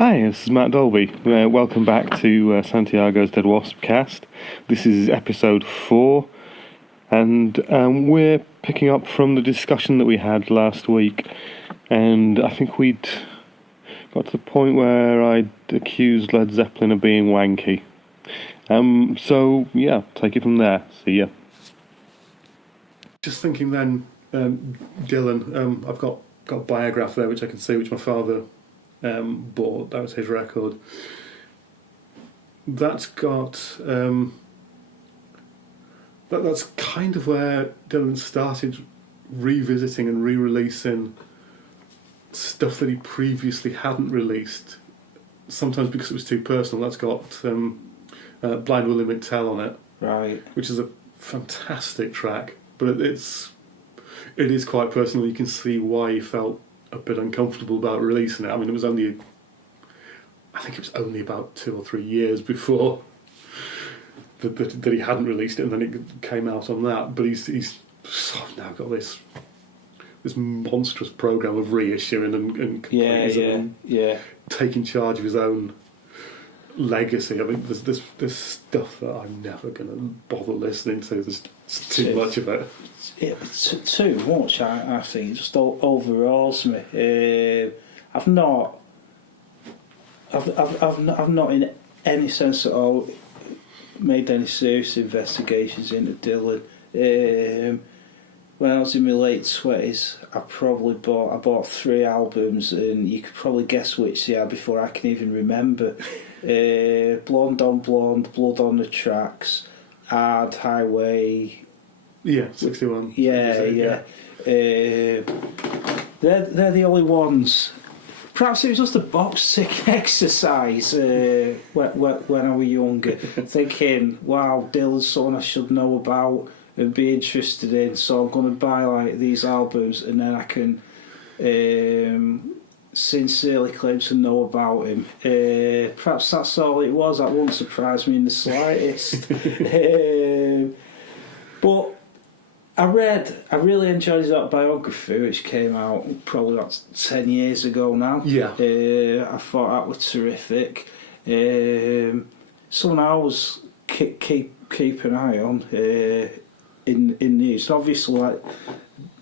Hi, this is Matt Dalby. Welcome back to Santiago's Dead Waspcast. This is episode 4, and we're picking up from the discussion that we had last week. And I think we'd got to the point where I'd accused Led Zeppelin of being wanky. So yeah, take it from there. See ya. Just thinking then, Dylan, I've got Biograph there, which I can see, which my father bought. That was his record. That's got that's kind of where Dylan started revisiting and re-releasing stuff that he previously hadn't released, sometimes because it was too personal. That's got Blind Willie McTell on it, right? Which is a fantastic track, but it is quite personal. You can see why he felt a bit uncomfortable about releasing it. I mean, I think it was only about 2 or 3 years before that he hadn't released it, and then it came out on that. But he's sort of now got this monstrous program of reissuing and taking charge of his own legacy. I mean, there's stuff that I'm never going to bother listening to. There's too much of it. It's too much. I think it just overawes me. I've not in any sense at all made any serious investigations into Dylan. When I was in my late 20s, I bought 3 albums, and you could probably guess which they are before I can even remember. Blonde on Blonde, Blood on the Tracks, Hard Highway. Yeah, 61. Yeah. They're the only ones. Perhaps it was just a box tick exercise when I was younger, thinking, wow, Dylan's someone I should know about and be interested in, so I'm going to buy like these albums, and then I can sincerely claim to know about him. Perhaps that's all it was. That wouldn't surprise me in the slightest. But I really enjoyed his autobiography, which came out probably about 10 years ago now. Yeah. I thought that was terrific. Someone I always keep an eye on in news. Obviously, like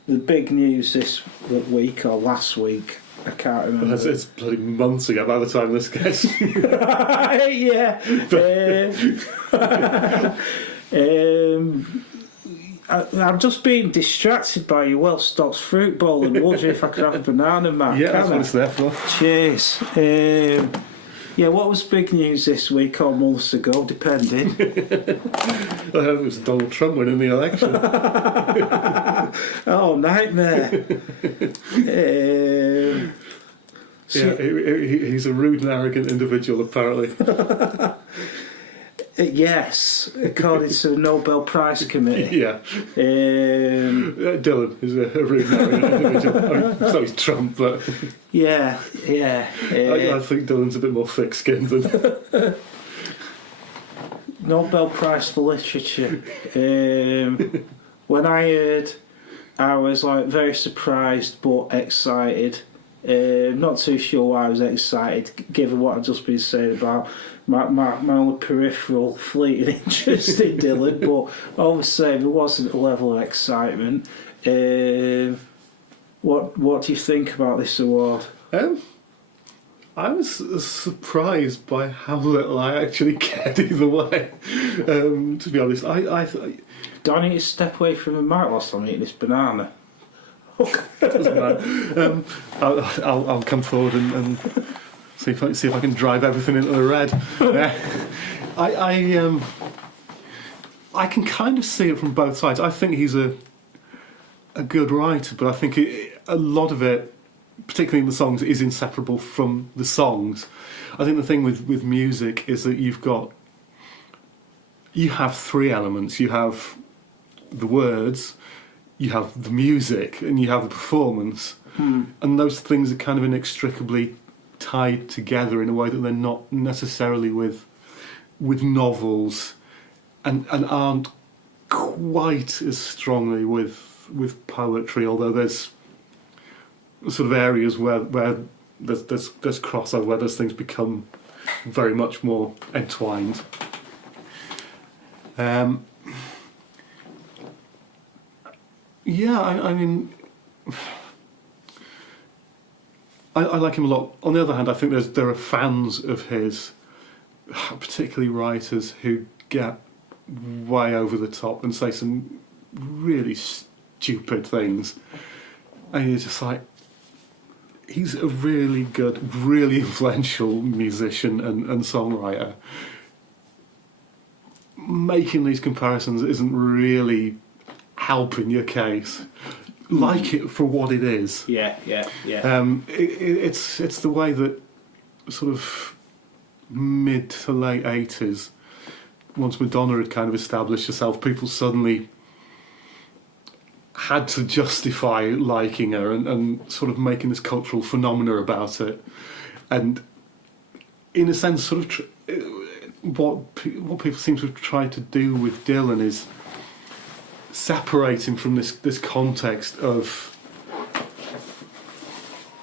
the big news this week or last week, I can't remember. It's bloody months ago by the time this gets. Yeah. I'm just being distracted by your well-stocked fruit bowl and wondering if I could have a banana, Matt. Yeah, that's what it's there for. Cheers. What was big news this week or months ago, depending? It was Donald Trump winning the election. Oh, nightmare. He's a rude and arrogant individual, apparently. Yes, according to the Nobel Prize Committee. Yeah. Dylan is a rude and arrogant individual. I mean, so is Trump, but... Yeah. I think Dylan's a bit more thick-skinned than... Nobel Prize for Literature. When I heard, I was like very surprised but excited. Not too sure why I was excited, given what I've just been saying about my only peripheral fleeting interest in Dylan, but obviously there wasn't a level of excitement. What do you think about this award? I was surprised by how little I actually cared either way. To be honest, Do I need to step away from the mic whilst I'm eating this banana? Doesn't matter. I'll come forward and see if I can drive everything into the red. I can kind of see it from both sides. I think he's a good writer, but I think a lot of it, particularly in the songs, is inseparable from the songs. I think the thing with music is that you have 3 elements. You have the words, you have the music, and you have the performance. And those things are kind of inextricably tied together in a way that they're not necessarily with novels, and aren't quite as strongly with poetry, although there's sort of areas where there's crossover where those things become very much more entwined. I mean, I like him a lot. On the other hand, I think there are fans of his, particularly writers, who get way over the top and say some really stupid things, and you're just like, he's a really good, really influential musician and songwriter. Making these comparisons isn't really helping your case. Like it for what it is. Yeah. It's the way that sort of mid to late 80s, once Madonna had kind of established herself, people suddenly had to justify liking her and sort of making this cultural phenomena about it. And in a sense, sort of what people seem to have tried to do with Dylan is separate him from this context of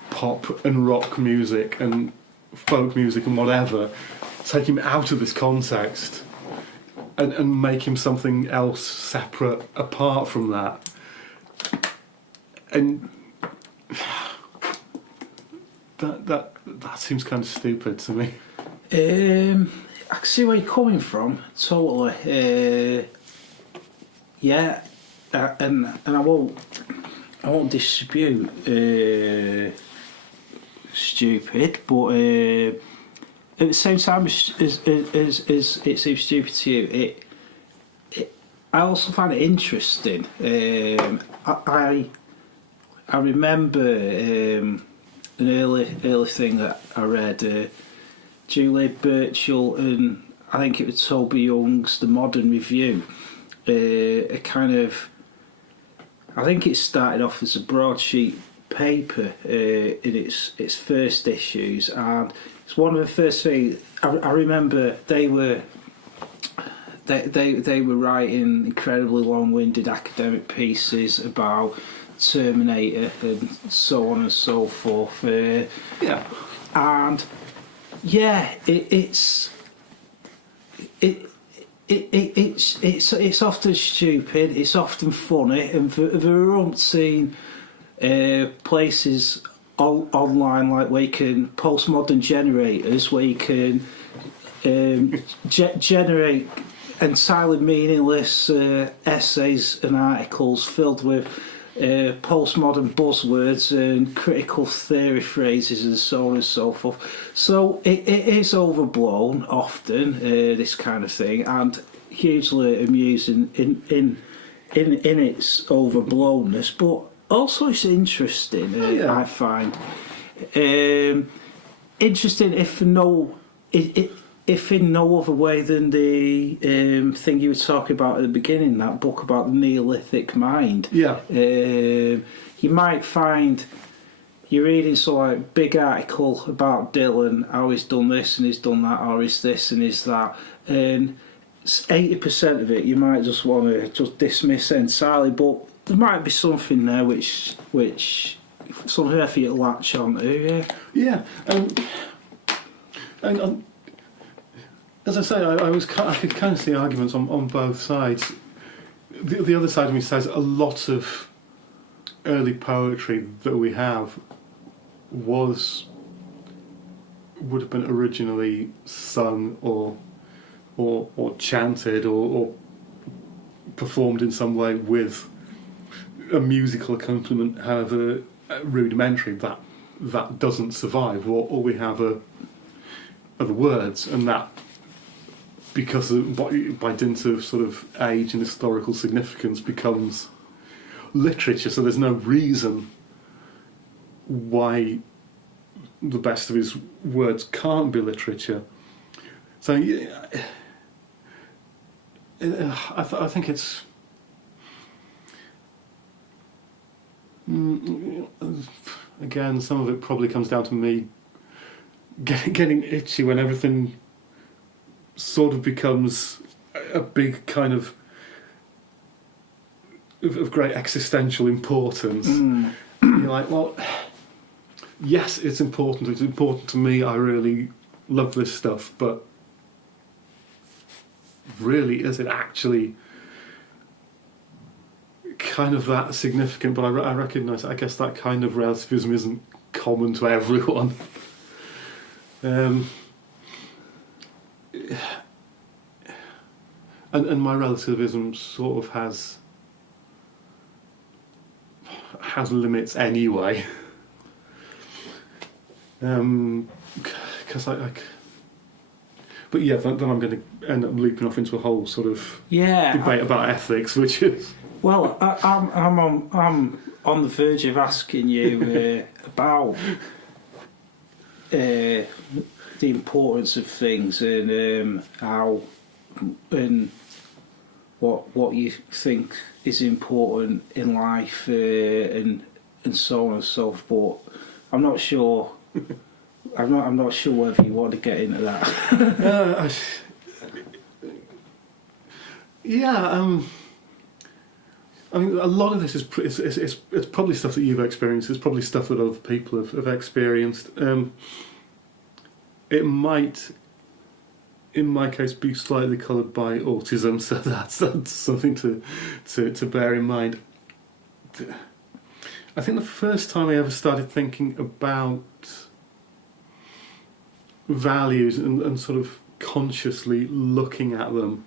pop and rock music and folk music and whatever, take him out of this context and make him something else separate apart from that. And that seems kind of stupid to me. I can see where you're coming from, totally. And I won't dispute stupid, but at the same time as it seems stupid to you, I also find it interesting. I remember an early thing that I read, Julie Burchill and I think it was Toby Young's The Modern Review. A kind of, I think it started off as a broadsheet paper in its first issues, and it's one of the first things I remember. They were writing incredibly long-winded academic pieces about Terminator and so on and so forth. It's often stupid, it's often funny, and there are umpteen places online, like where you can postmodern generators, where you can generate entirely meaningless essays and articles filled with postmodern buzzwords and critical theory phrases and so on and so forth. So it is overblown often, this kind of thing, and hugely amusing in its overblownness, but also it's interesting. I find interesting if in no other way than the thing you were talking about at the beginning, that book about the Neolithic mind. You might find you're reading some like big article about Dylan, how he's done this and he's done that, or he's this and he's that, and 80% of it you might just want to just dismiss entirely, but there might be something there which something there for you to latch on to. And as I say, I could kind of see arguments on both sides. The other side of me says a lot of early poetry that we have would have been originally sung or chanted or performed in some way with a musical accompaniment, however rudimentary. That doesn't survive. All we have are the words, and that, because by dint of sort of age and historical significance, becomes literature. So there's no reason why the best of his words can't be literature. So I think it's again, some of it probably comes down to me getting itchy when everything sort of becomes a big kind of great existential importance. You're like, well, yes, it's important. It's important to me. I really love this stuff, but really, is it actually kind of that significant? But I recognise, I guess, that kind of relativism isn't common to everyone. And my relativism sort of has limits anyway. Because but yeah, then I'm going to end up looping off into a whole sort of debate about ethics, which is well, I'm on the verge of asking you about the importance of things and how and what you think is important in life and so on and so forth. But I'm not sure. I'm not sure whether you want to get into that. I mean, a lot of this is it's probably stuff that you've experienced. It's probably stuff that other people have experienced. It might, in my case, be slightly coloured by autism, so that's something to bear in mind. I think the first time I ever started thinking about values and sort of consciously looking at them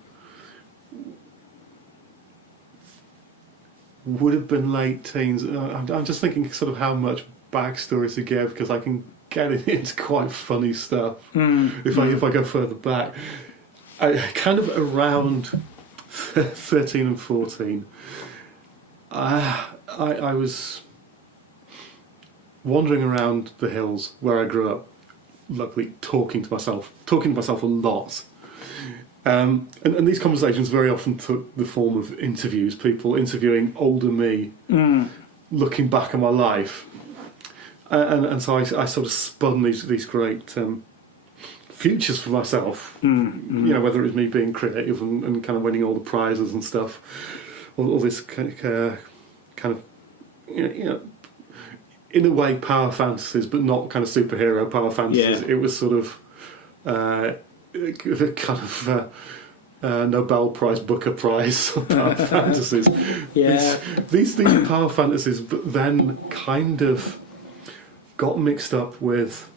would have been late teens. I'm just thinking sort of how much backstory to give, because I can get into quite funny stuff if I go further back. I kind of around 13 and 14, I was wandering around the hills where I grew up, luckily talking to myself a lot. And these conversations very often took the form of interviews, people interviewing older me, looking back at my life. And so I sort of spun these great futures for myself, you know, whether it was me being creative and kind of winning all the prizes and stuff, all this kind of you know, in a way, power fantasies, but not kind of superhero power fantasies. Yeah. It was sort of kind of Nobel Prize, Booker Prize power fantasies. Yeah. These power fantasies, but then kind of got mixed up with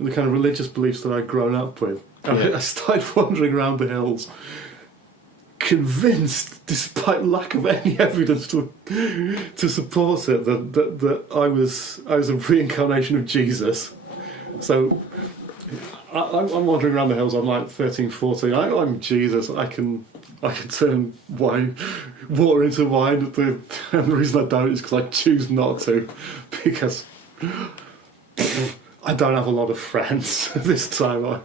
the kind of religious beliefs that I'd grown up with. Yeah. I started wandering around the hills, convinced, despite lack of any evidence to support it, that I was a reincarnation of Jesus. So I'm wandering around the hills. I'm like 13, 14. I'm Jesus. I can turn water into wine. The reason I don't is because I choose not to, because I don't have a lot of friends this time.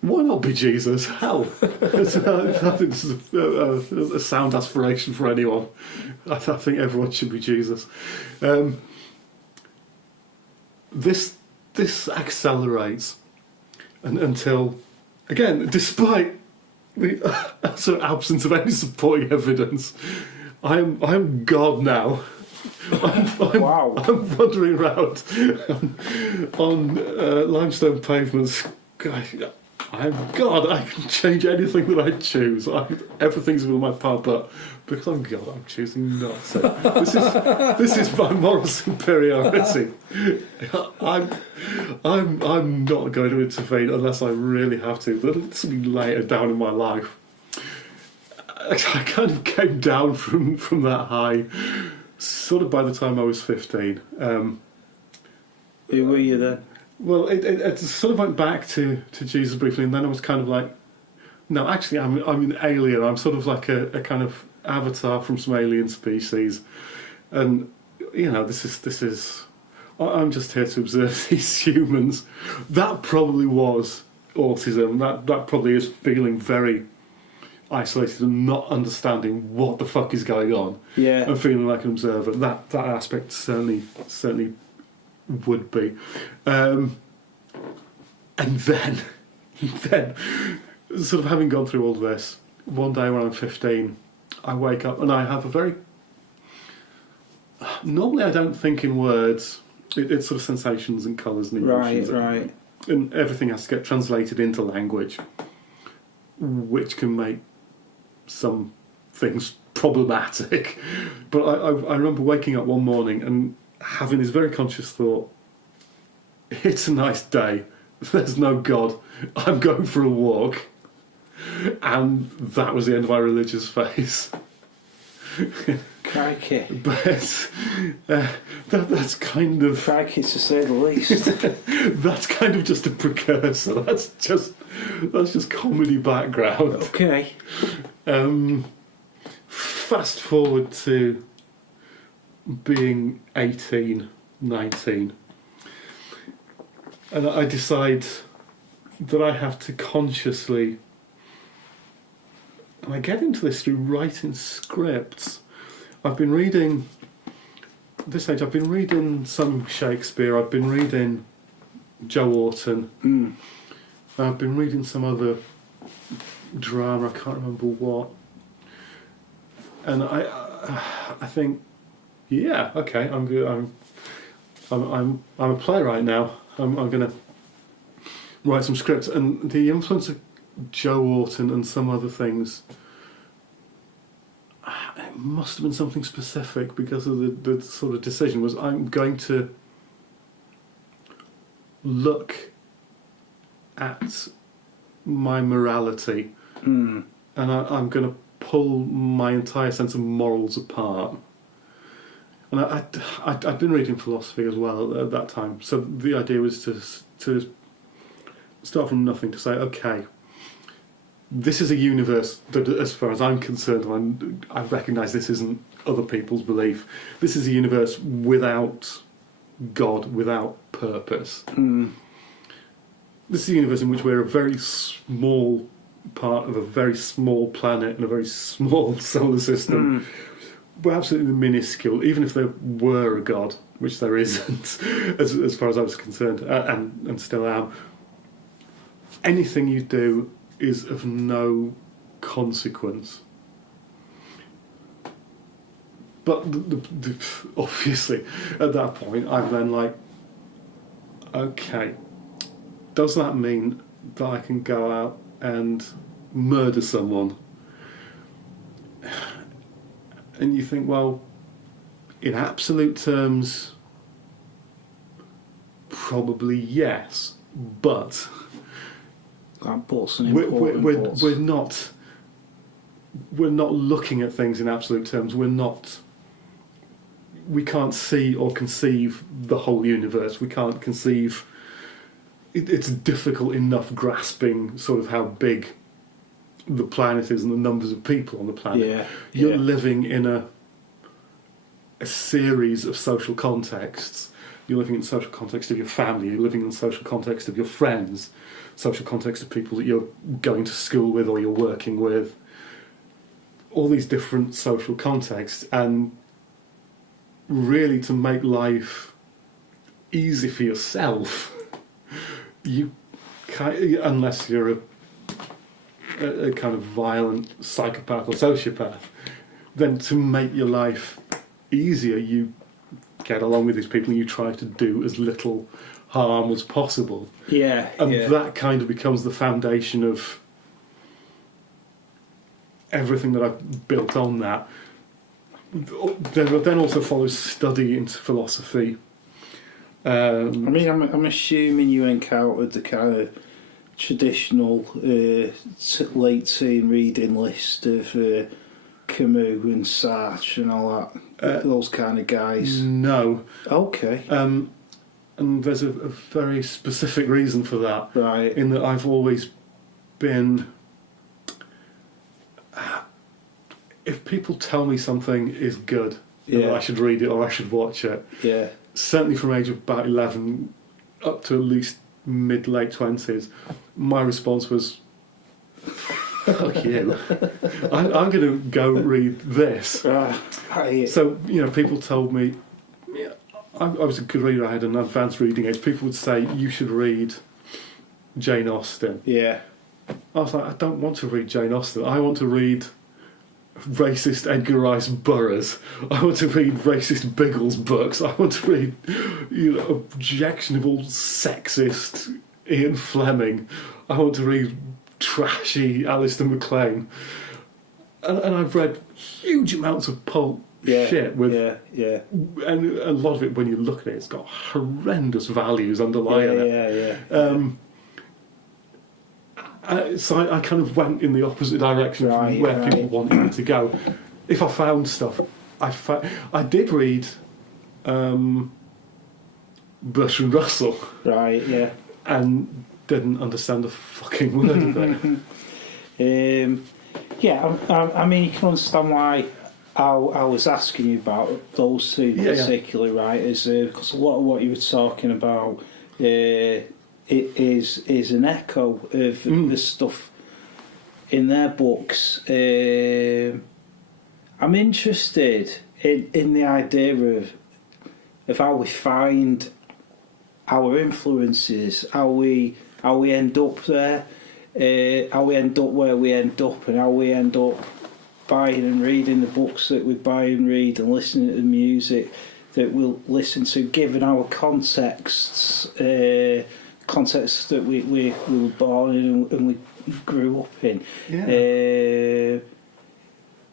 Why not be Jesus? Hell, I think this is a sound aspiration for anyone. I think everyone should be Jesus. This accelerates until, again, despite the sort of absence of any supporting evidence, I'm God now. Wow. I'm wandering around on limestone pavements. I'm God. I can change anything that I choose. Everything's within my power, but because I'm God, I'm choosing not to. This is my moral superiority. I'm not going to intervene unless I really have to. This will be later down in my life. I kind of came down from that high, sort of by the time I was 15. Who were you then? Well, it sort of went back to Jesus briefly, and then I was kind of like, no, actually, I'm an alien. I'm sort of like a kind of avatar from some alien species, and you know, this is. I'm just here to observe these humans. That probably was autism. That probably is feeling very isolated and not understanding what the fuck is going on. Yeah, and feeling like an observer. That aspect certainly would be. And then, sort of having gone through all this, one day when I'm 15, I wake up and I have a very normally I don't think in words. It's sort of sensations and colours and emotions. Right. And everything has to get translated into language, which can make some things problematic. But I remember waking up one morning and having this very conscious thought, it's a nice day, there's no God, I'm going for a walk. And that was the end of my religious phase. Crikey. But that's kind of... Crikey, to say the least. That's kind of just a precursor. That's just comedy background. Okay. Fast forward to being 18, 19. And I decide that I have to consciously... And I get into this through writing scripts. I've been reading... At this age, I've been reading some Shakespeare. I've been reading Joe Orton. I've been reading some other drama. I can't remember what. And I think, yeah, okay, I'm good. I'm a playwright now. I'm going to write some scripts. And the influence of Joe Orton and some other things, it must have been something specific because of the sort of decision was I'm going to look at my morality and I'm going to pull my entire sense of morals apart. And I'd been reading philosophy as well at that time, so the idea was to start from nothing, to say, okay, this is a universe that, as far as I'm concerned, and I recognise this isn't other people's belief, this is a universe without God, without purpose. This is a universe in which we're a very small part of a very small planet and a very small solar system. We're absolutely minuscule, even if there were a God, which there isn't, as far as I was concerned, and still am. Anything you do is of no consequence. But obviously, at that point, I'm then like, okay, does that mean that I can go out and murder someone? And you think, well, in absolute terms, probably yes, but we're not looking at things in absolute terms. We can't see or conceive the whole universe. We can't conceive. It's difficult enough grasping sort of how big the planet is and the numbers of people on the planet. You're living in a series of social contexts. You're living in the social context of your family. You're living in the social context of your friends. Social context of people that you're going to school with or you're working with. All these different social contexts, and really to make life easy for yourself, you can't, unless you're a kind of violent psychopath or sociopath, then to make your life easier, you get along with these people and you try to do as little harm as possible. That kind of becomes the foundation of everything that I've built on that. Then also follows study into philosophy. I'm assuming you encountered the kind of traditional late teen reading list of Camus and Sartre and all that, those kind of guys. No. Okay. And there's a very specific reason for that. Right. In that I've always been... if people tell me something is good, then I should read it or I should watch it. Yeah. Certainly from age of about 11 up to at least mid-late 20s, my response was, fuck you. I'm going to go read this. So, people told me, I was a good reader, I had an advanced reading age. People would say, you should read Jane Austen. Yeah. I was like, I don't want to read Jane Austen. I want to read racist Edgar Rice Burroughs. I want to read racist Biggles books. I want to read, objectionable sexist Ian Fleming. I want to read trashy Alistair MacLean. And I've read huge amounts of pulp shit with, and a lot of it, when you look at it, it's got horrendous values underlying it. So I kind of went in the opposite direction from where people wanted me to go. If I found stuff, I did read Bertrand Russell, and didn't understand a fucking word of it. I mean, you can understand why I was asking you about those two particular writers, because a lot of what you were talking about it is an echo of the stuff in their books. I'm interested in the idea of how we find our influences, how we end up there, how we end up where we end up, and how we end up buying and reading the books that we buy and read, and listening to the music that we'll listen to, given our contexts that we were born in and we grew up in.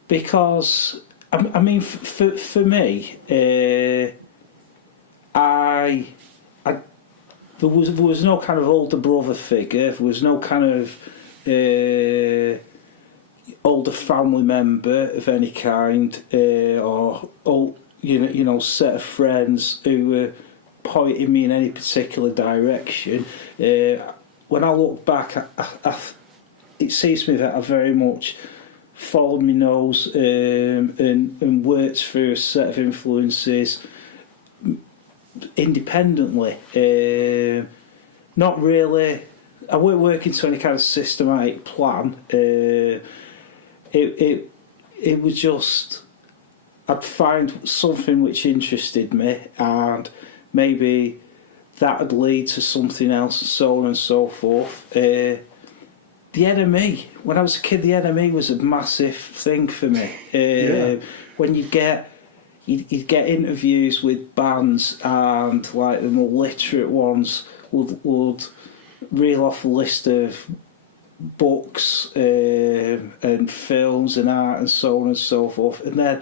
Because I mean, for me, there was no kind of older brother figure. There was no kind of older family member of any kind, or set of friends who were pointing me in any particular direction. When I look back, it seems to me that I very much followed my nose and worked through a set of influences independently. Not really. I weren't working to any kind of systematic plan. It was just, I'd find something which interested me, and maybe that would lead to something else, and so on and so forth. The NME, when I was a kid, the NME was a massive thing for me. When you'd get interviews with bands, and like the more literate ones would reel off a list of books and films and art and so on and so forth, and then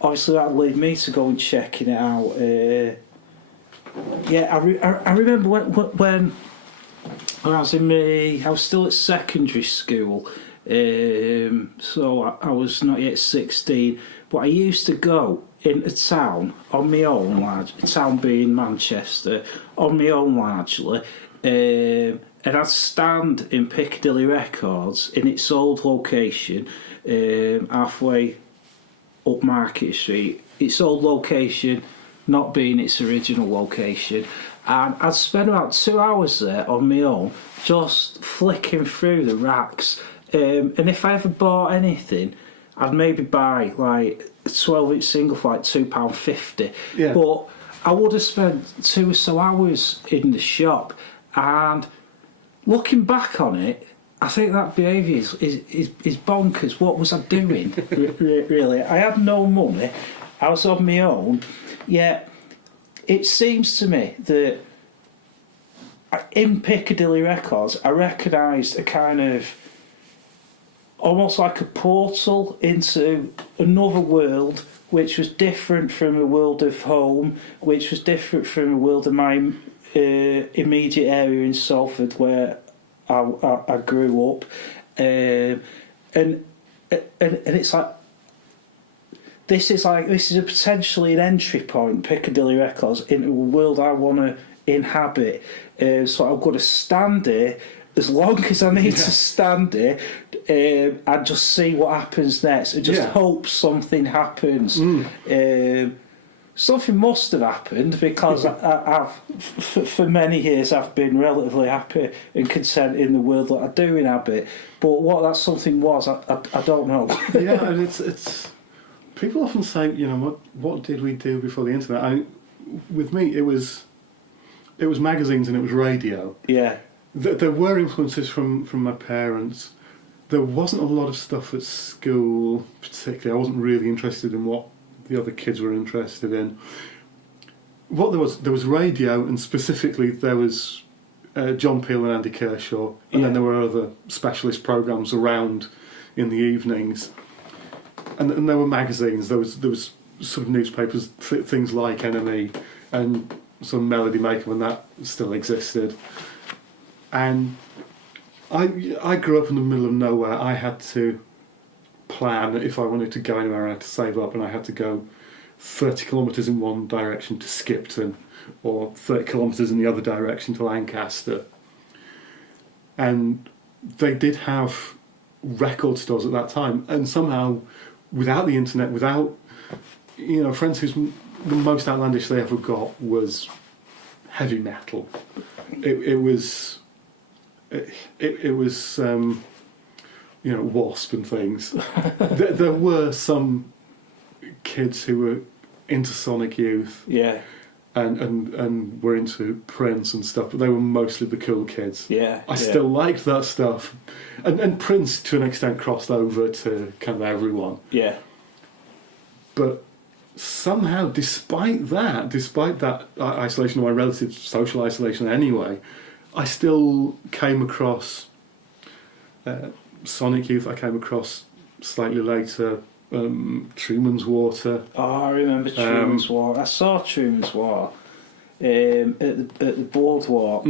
obviously that would lead me to go and checking it out. I remember when I was still at secondary school, so I was not yet 16, but I used to go into town on my own, town being Manchester, on my own largely, and I'd stand in Piccadilly Records in its old location, halfway up Market Street, its old location not being its original location, and I'd spend about 2 hours there on my own, just flicking through the racks, and if I ever bought anything, I'd maybe buy like a 12-inch single for like £2.50, but I would have spent 2 or so hours in the shop, and looking back on it, I think that behaviour is bonkers. What was I doing, really? I had no money, I was on my own, yet it seems to me that in Piccadilly Records I recognised a kind of, almost like a portal into another world, which was different from the world of home, which was different from the world of my immediate area in Salford, where I grew up, and it's like this is a potentially an entry point, Piccadilly Records, into a world I want to inhabit. So I'm going to stand here as long as I need to stand here, and just see what happens next, and just hope something happens. Something must have happened, because I've for many years I've been relatively happy and content in the world that I do inhabit. But what that something was, I don't know. And it's people often say, what did we do before the internet? With me, it was magazines and it was radio. Yeah. There were influences from my parents, there wasn't a lot of stuff at school, particularly. I wasn't really interested in what the other kids were interested in. What there was radio, and specifically there was John Peel and Andy Kershaw, and then there were other specialist programmes around in the evenings, and there were magazines. There was sort of newspapers, things like NME and some Melody Maker when that still existed. And I grew up in the middle of nowhere. I had to plan if I wanted to go anywhere. I had to save up, and I had to go 30 kilometres in one direction to Skipton, or 30 kilometres in the other direction to Lancaster. And they did have record stores at that time, and somehow, without the internet, without friends whose the most outlandish they ever got was heavy metal. It was Wasp and things. there were some kids who were into Sonic Youth, and were into Prince and stuff, but they were mostly the cool kids. I still liked that stuff, and Prince to an extent crossed over to kind of everyone. But somehow, despite that isolation, or my relative social isolation anyway, I still came across Sonic Youth. I came across slightly later Truman's Water. Oh, I remember Truman's Water. I saw Truman's Water at the boardwalk.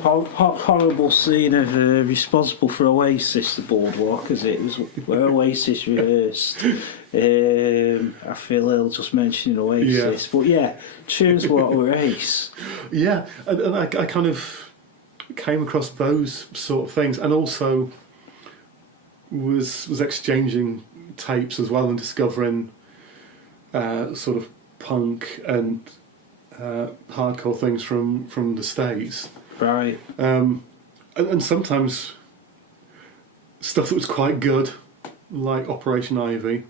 Horrible scene of responsible for Oasis, the boardwalk, as it was where Oasis rehearsed. I feel ill just mentioning Oasis, but Truman's Water were ace. And I kind of came across those sort of things, and also was exchanging tapes as well, and discovering sort of punk and hardcore things from the States. Right. And sometimes stuff that was quite good, like Operation Ivy,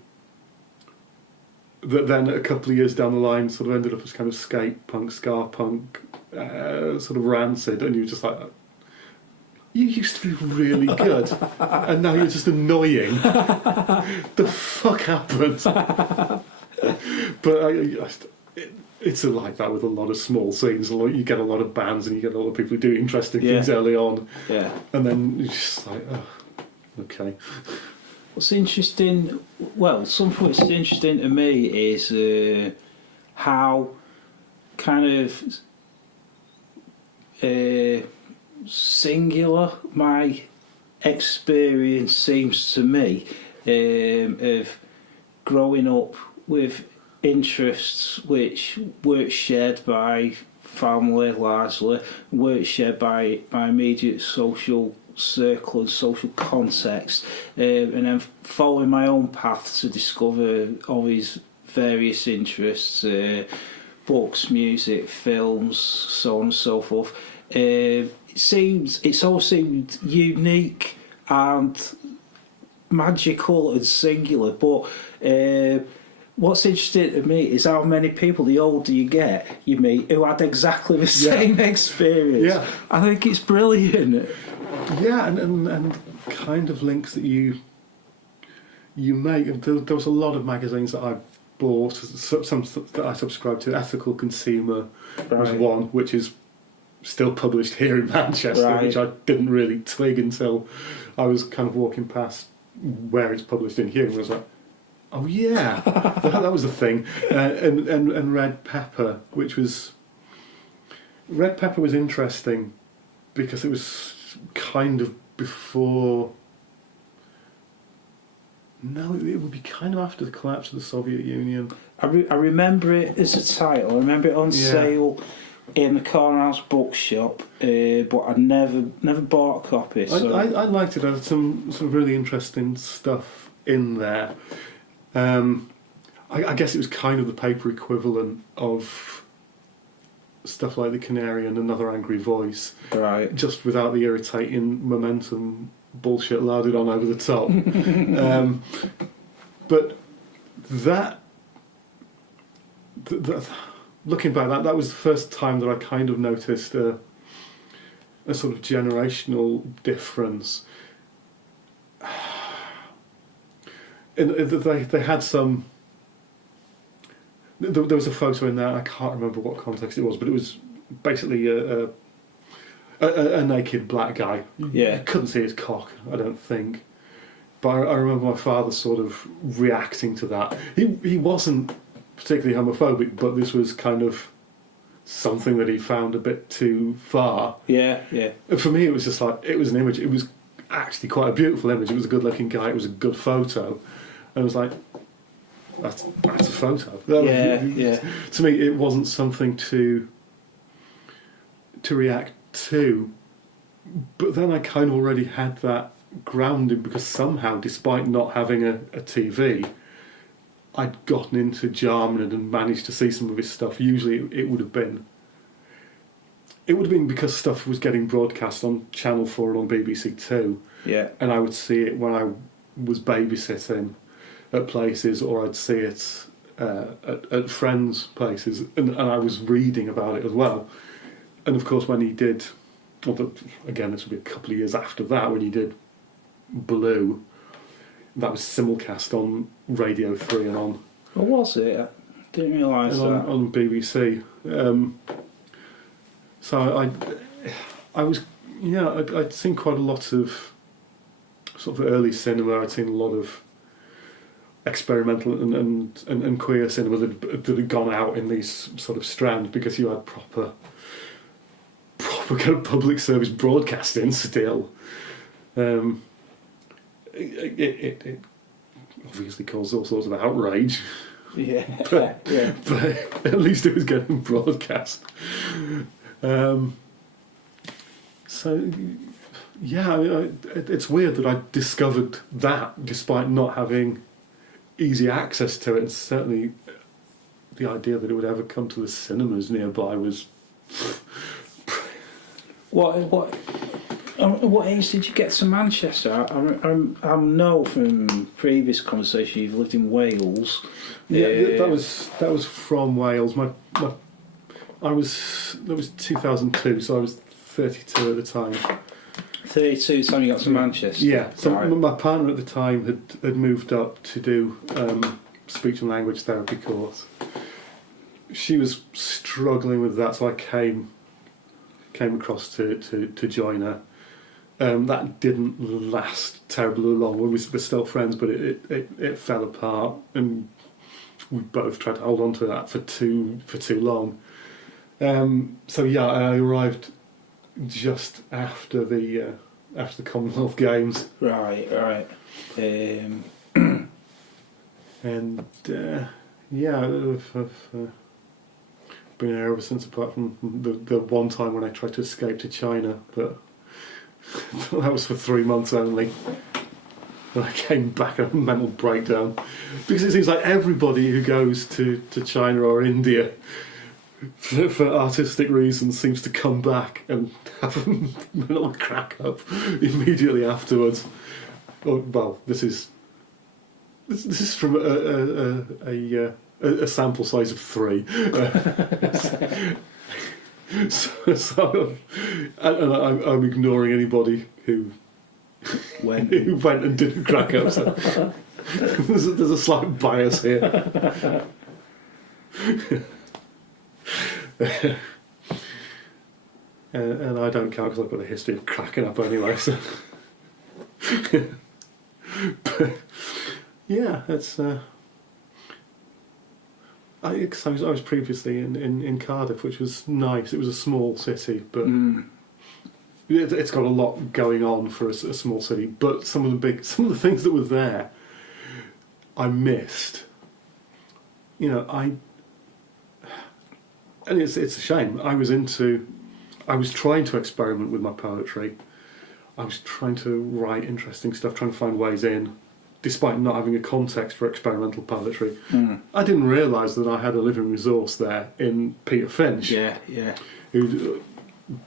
that then a couple of years down the line sort of ended up as kind of skate punk, ska punk, sort of rancid, and you were just like, you used to be really good, and now you're just annoying. The fuck happened? But it's like that with a lot of small scenes. You get a lot of bands, and you get a lot of people who do interesting things early on, and then you're just like, oh, okay. What's interesting, something that's interesting to me is how kind of singular my experience seems to me of growing up with interests which weren't shared by family largely, weren't shared by my immediate social circle and social context, and then following my own path to discover all these various interests, books, music, films, so on and so forth. It's all seemed unique and magical and singular, but what's interesting to me is how many people, the older you get, you meet who had exactly the same experience. I think it's brilliant. And kind of links that you make. There was a lot of magazines that I bought, some that I subscribed to. Ethical Consumer was one, which is still published here in Manchester, which I didn't really twig until I was kind of walking past where it's published in here, and I was like, oh yeah, that was a thing. And Red Pepper, was interesting because it was kind of before. No, it would be kind of after the collapse of the Soviet Union. I remember it as a title. I remember it on sale in the Cornerhouse bookshop, but I never bought a copy. So. I liked it. There was some really interesting stuff in there. I guess it was kind of the paper equivalent of stuff like The Canary and Another Angry Voice, just without the irritating momentum bullshit larded on over the top. But that looking back, that was the first time that I kind of noticed a sort of generational difference. they had some. There was a photo in there. I can't remember what context it was, but it was basically a naked black guy. Yeah. You couldn't see his cock, I don't think. But I remember my father sort of reacting to that. He wasn't particularly homophobic, but this was kind of something that he found a bit too far. Yeah, yeah. And for me, it was just like, it was an image. It was actually quite a beautiful image. It was a good-looking guy. It was a good photo. And I was like, that's a photo. Yeah. To me, it wasn't something to react to. But then I kind of already had that grounding because somehow, despite not having a TV, I'd gotten into Jarman and managed to see some of his stuff. Usually it would have been because stuff was getting broadcast on Channel 4 and on BBC Two. Yeah. And I would see it when I was babysitting at places, or I'd see it at friends' places, and I was reading about it as well. And of course, when he did, again, this would be a couple of years after that, when he did Blue, that was simulcast on Radio 3 and on. What was it? I didn't realise that. On BBC. So I was, I'd seen quite a lot of sort of early cinema. I'd seen a lot of experimental and queer cinema that had gone out in these sort of strands, because you had proper kind of public service broadcasting still. It obviously caused all sorts of outrage. Yeah. but Yeah. at least it was getting broadcast. So, yeah, it's weird that I discovered that despite not having easy access to it, and certainly the idea that it would ever come to the cinemas nearby was... What age did you get to Manchester? I know from previous conversation you've lived in Wales. Yeah, that was from Wales. That was 2002, so I was 32 at the time. 32, the time you got to Manchester. Yeah, so right. my partner at the time had moved up to do speech and language therapy course. She was struggling with that, so I came across to join her. That didn't last terribly long. We were still friends, but it fell apart, and we both tried to hold on to that for too long. So yeah, I arrived just after the Commonwealth Games. Right. And yeah, I've been here ever since, apart from the one time when I tried to escape to China, but that was for 3 months only. And I came back at a mental breakdown, because it seems like everybody who goes to China or India for artistic reasons seems to come back and have a mental crack up immediately afterwards. Well, this is from a sample size of 3. So I'm ignoring anybody who went and didn't crack up. So there's a slight bias here. And I don't count because I've got a history of cracking up anyway. So. But, yeah, it's. I was previously in Cardiff, which was nice. It was a small city, but it's got a lot going on for a small city. But some of the things that were there, I missed. And it's a shame. I was trying to experiment with my poetry. I was trying to write interesting stuff, trying to find ways in, despite not having a context for experimental poetry. I didn't realise that I had a living resource there in Peter Finch. Yeah. Who'd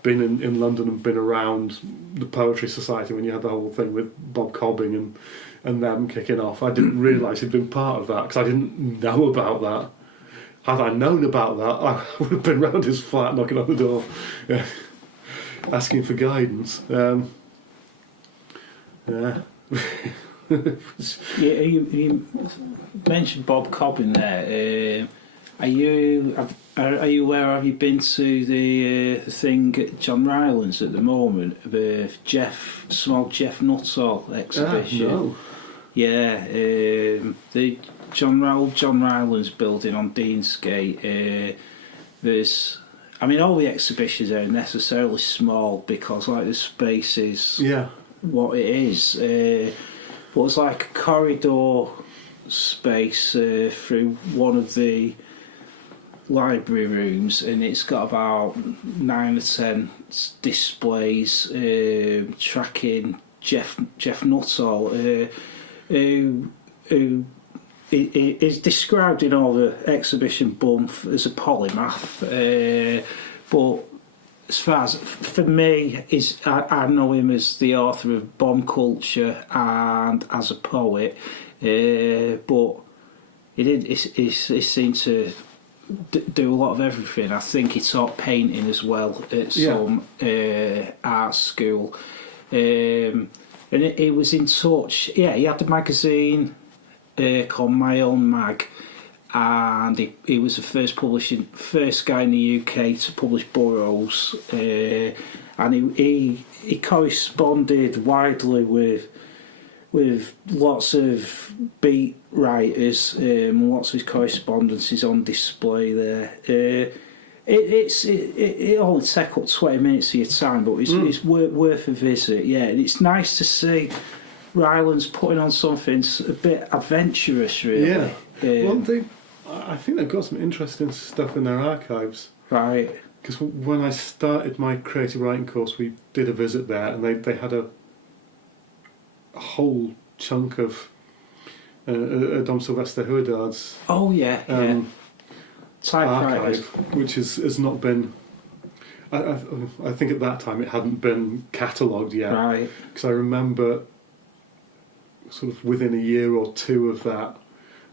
been in London and been around the Poetry Society when you had the whole thing with Bob Cobbing and them kicking off. I didn't realise he'd been part of that, because I didn't know about that. Had I known about that, I would have been round his flat knocking on the door, asking for guidance. You mentioned Bob Cobbin there. Are you aware? Have you been to the thing at John Rylands at the moment? The small Jeff Nuttall exhibition. No. Yeah, the John Rylands building on Deansgate. There's, I mean, all the exhibitions are necessarily small because like the space is what it is. But it's like a corridor space through one of the library rooms, and it's got about 9 or 10 displays tracking Jeff Nuttall, who is described in all the exhibition bump as a polymath, but as far as for me, I know him as the author of Bomb Culture and as a poet, but he seemed to do a lot of everything. I think he taught painting as well at some art school, and he was in touch. Yeah, he had a magazine called My Own Mag, and he was the first guy in the UK to publish Burroughs, and he corresponded widely with lots of beat writers. Lots of his correspondence is on display there. It only take up 20 minutes of your time, but it's worth a visit. Yeah, and it's nice to see Rylands putting on something a bit adventurous, really. Yeah. I think they've got some interesting stuff in their archives. Right. Because when I started my creative writing course, we did a visit there, and they had a whole chunk of Dom Sylvester Huardard's archive, which has not been. I think at that time it hadn't been catalogued yet. Right. Because I remember, sort of within a year or two of that,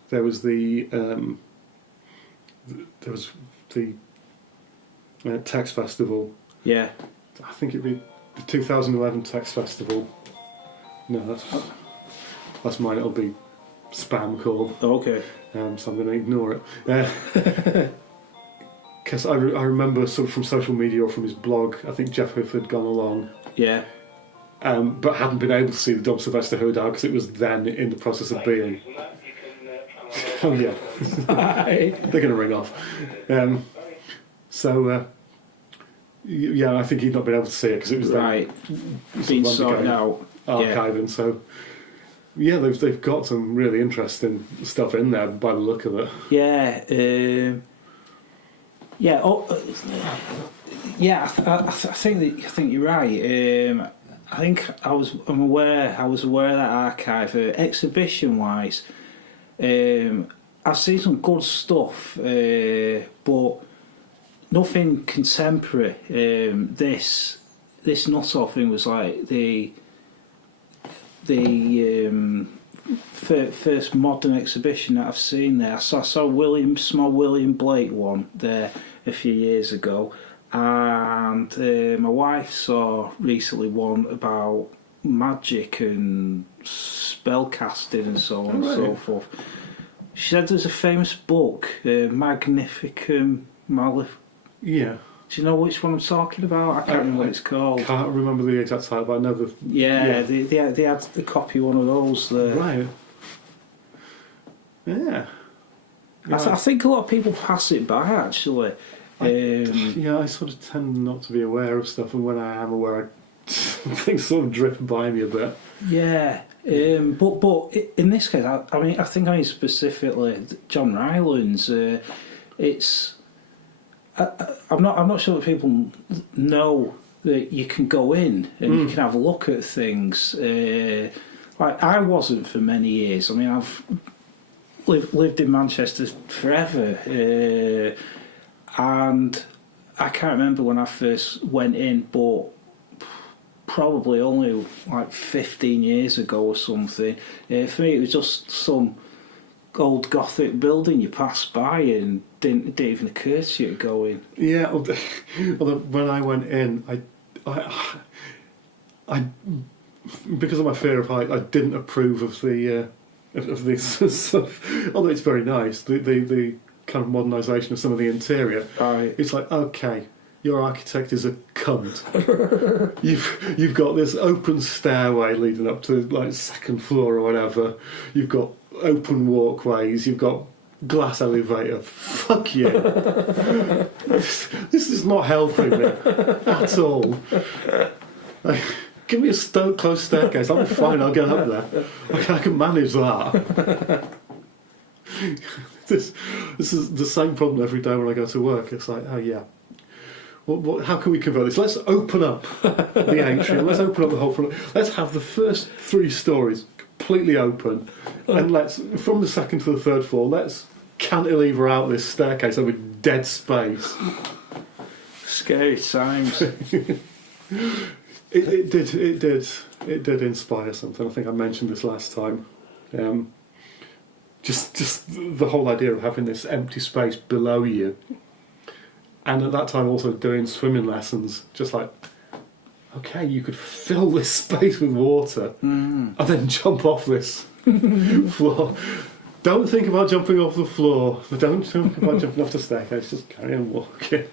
there was the Text Festival. Yeah. I think it'd be the 2011 Text Festival. No, that's mine. It'll be spam call. Okay. So I'm going to ignore it. Because I remember sort of from social media or from his blog, I think Jeff Huff had gone along. Yeah. But hadn't been able to see the Dom Sylvester Huardard because it was then in the process of being. Oh yeah. They're going to ring off. Yeah, I think he'd not been able to see it because it was right. Been sorted out. Archiving, so yeah, they've got some really interesting stuff in there by the look of it. Yeah, I think you're right. I think I'm aware of that archive. Exhibition wise, I've seen some good stuff, but nothing contemporary. This Nuttall thing was like the first modern exhibition that I've seen there. I saw William Blake one there a few years ago, and my wife saw recently one about magic and spellcasting and so on and so forth. She said there's a famous book, Magnificum Malef. Yeah. Do you know which one I'm talking about? I can't remember what it's called. Can't remember the exact title, but I know the. Yeah. They had the copy of one of those there. Right. Yeah. I think a lot of people pass it by actually. I sort of tend not to be aware of stuff, and when I am aware, things sort of drift by me a bit. Yeah. But in this case, I think specifically John Rylands. It's. I'm not sure that people know that you can go in and you can have a look at things. Like I wasn't for many years. I mean, I've lived in Manchester forever, and I can't remember when I first went in, but probably only like 15 years ago or something. For me, it was just some old Gothic building you passed by and didn't even occur to you to go in. Yeah, although when I went in, I because of my fear of height, I didn't approve of the of this stuff. Although it's very nice, the kind of modernisation of some of the interior. Right. It's like, okay, your architect is a cunt. You've got this open stairway leading up to like second floor or whatever. You've got open walkways. You've got glass elevator. Fuck you. This is not helping me at all. Give me a closed staircase. I'll be fine. I'll get up there. I can manage that. This is the same problem every day when I go to work. It's like, oh yeah. How can we convert this? Let's open up the atrium. Let's open up the whole front. Let's have the first 3 stories completely open, and let's, from the second to the third floor, let's cantilever out this staircase over dead space. Scary times. It did inspire something. I think I mentioned this last time. Just the whole idea of having this empty space below you. And at that time also doing swimming lessons, just like, okay, you could fill this space with water and then jump off this floor. Don't think about jumping off the floor. Don't think about jumping off the staircase. Just carry on walking.